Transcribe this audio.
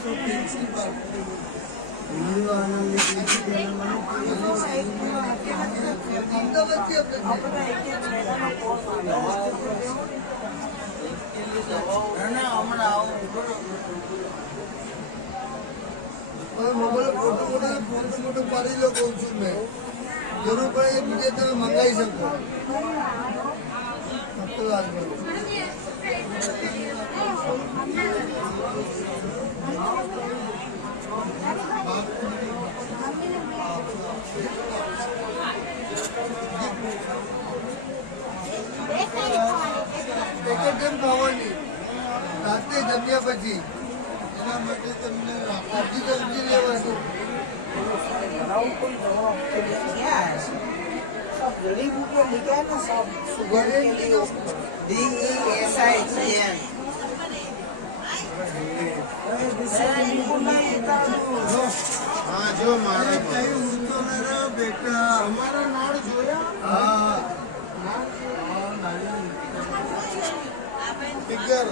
photo पाड़ी लो कौन सी में जरूर पड़े मुझे तो मंगाई सकते એકદમ ખાવાની રાતે જમ્યા પછી એના માટે તમને આજી સમજી લેવાનું सब जड़ी बूटियां लिखा है ना सब शुगर के लिए DESIGN हाँ जो मारा चाहिए उनको मेरा बेटा हमारा नाड़ जोया हाँ फिगर